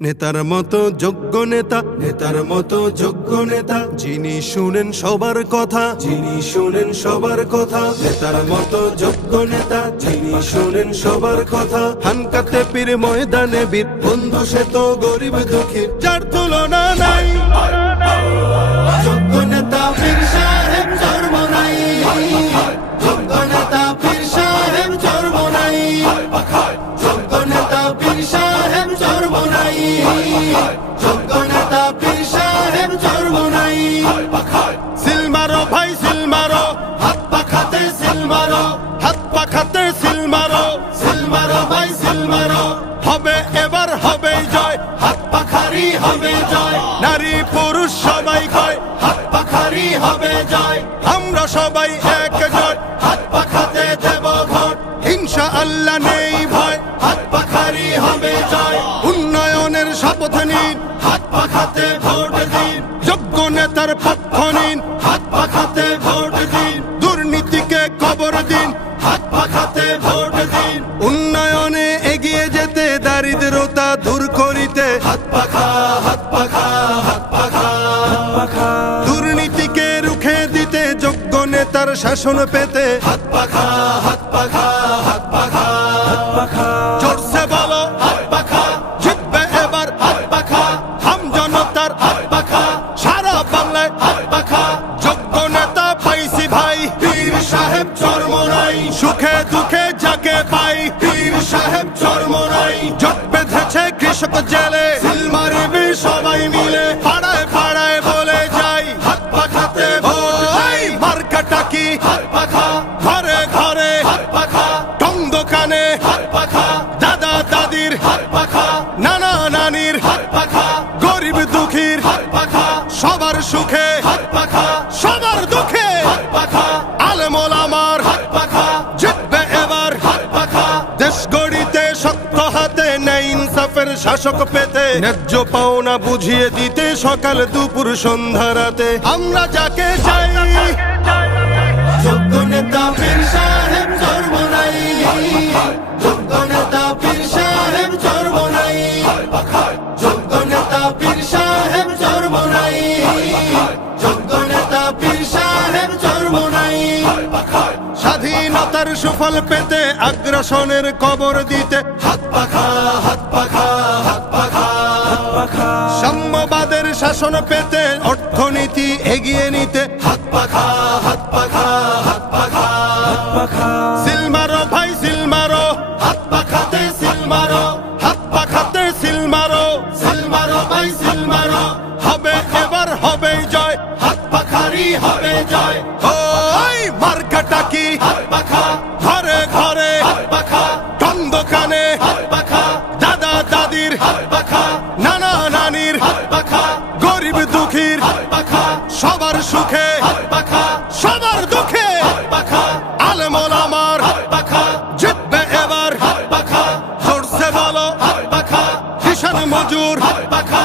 নেতার মতো যোগ্য নেতা, নেতার মতো যোগ্য নেতা। যিনি শুনেন সবার কথা, যিনি শুনেন সবার কথা। নেতার মতো যোগ্য নেতা, যিনি শুনেন সবার কথা। হানকাতে পীর ময়দানে বীর বন্ধু সে তো গরিব দুঃখী। যার তুলনা নাই। যোগ্য নেতা পীর ভাই সিল মারো, হাত পাখাতে সিল মারো, হাত পাখাতে সিল মারো সিল মারো ভাই সিল মারো। হবে এবার হবে জয়, হাত পাখারি হবে জয়। নারী পুরুষ সবাই কয়, হাত পাখারি হবে জয়। আমরা সবাই একজোট, হাত পাখাতে দেব ভোট হিংসা আল্লাহ নেই ভয়, হাত পাখারি হবে জয়। উন্নয়নের শপথ নিন, হাত পাখাতে ভোট দিন। যোগ্য পক্ষ নিন। হাত পাখাতে ভোট দিন। দুর্নীতিকে কবর দিন। হাত পাখাতে ভোট দিন। উন্নয়নে এগিয়ে যেতে, দারিদ্রতা দূর করিতে। হাত পাখা হাত পাখা হাত পাখা। দুর্নীতিকে রুখে দিতে যোগ্য নেতার শাসন পেতে। হাত পাখা হাত পাখা, হাত হাত পাখা। জিতবে এবার হাত পাখা। হাম জনতার হাত পাখা। সুখে দুঃখে যাকে পাই। পীর সাহেব চরমরাই জট বেঁধেছে কৃষক জেলে। সিল মারবে সবাই মিলে পাড়ায় পাড়ায় বলে যাই, হাত পাখাতে ভোই মার্কাটা কি? হাত পাখা ঘরে ঘরে হাত পাখা টং দোকানে হাত পাখা দাদা দাদির হাত পাখা নানা নানির হাত পাখা গরিব দুঃখীর হাত পাখা শাসক পেতে ন্যায্য পাওনা বুঝিয়ে দিতে সকাল দুপুর সন্ধ্যা রাতে। আমরা যাকে চাই স্বাধীনতার সুফল পেতে আগ্রাসনের কবর দিতে হাত পাখা হাত পাখা। শাসন পেতে অর্থনীতি এগিয়ে নিতে হাত পাখা হাত পাখা হাত পাখা মারো ভাই, সিল মারো। হাত পাখাতে সিল মারো। হাত পাখাতে সিল মারো। সিল মারো ভাই, সিল মারো। হবে এবার হবে জয়। হাত পাখারি হবে জয়। ওই মার্কাটা কি? হাত পাখা। ঘরে ঘরে হাত পাখা। দোকানে পাখির সবার সুখে সবার দুঃখে। আলমল আমার জিতবে এবার। ভালো বলো হিসান মজুর। পাখা